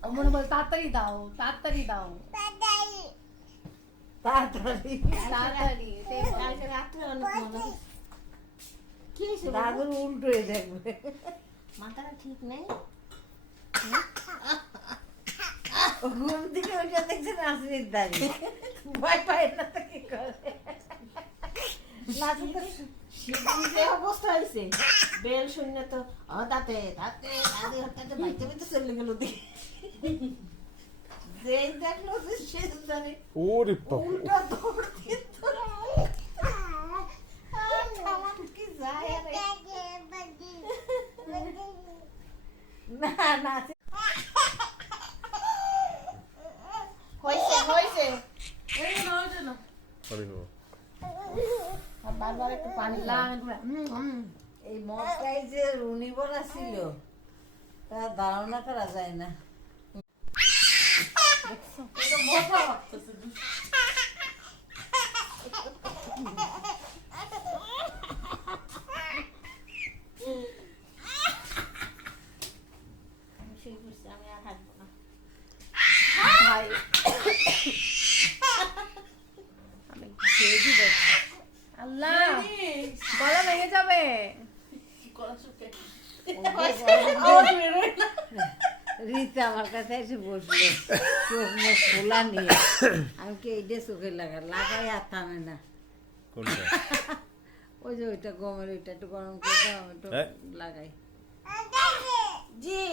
মনে বল তাড়াতাড়ি দাও তাড়াতাড়ি দাও তাড়াতাড়ি তাড়াতাড়ি কালকে রাত্রে অনেক মনে হচ্ছে। কি হয়েছে বাবু? দাদুর উল্টোই দেখবে। মাথাটা ঠিক নেই। ও ঘুম থেকে ওইটা দেখছে নাসরির দাঁড়িয়ে ভয় পায় না তো কি করে নাসরির তো শিগগিরই যে অবস্থা হয়েছে বেল শূন্য তো দাঁতে দাঁতে দাঁতে হঠাৎ বাইতে বাইতে চলে গেল দিকে যেই দেখলো যে সে জানে ওরে বাবা উল্টা দৌড় দিয়ে তোরা আমার কি যায় রে না নাসরির হয়েছে হয়েছে এই না ওটা না আরে বাবা আর বারবার একটু পানি লাগান এই মদটাই যে রুনি বলা ছিল তা ধারণা করা যায় না। শুয়ে পড়ছি, আমি আর হাঁটবো না। ভাই আমি খেয়ে দিব আল্লাহ গলা ভেঙে যাবে রীতা আমার কাছে এসে বসলো চোখ মুখ খোলা নিয়ে আমি কি এইটা চোখে লাগাই আর থামে না। কোনটা ওই যে ওইটা গমের ওইটা একটু গরম করে দাও আমি একটু হ্যাঁ? লাগাই। জি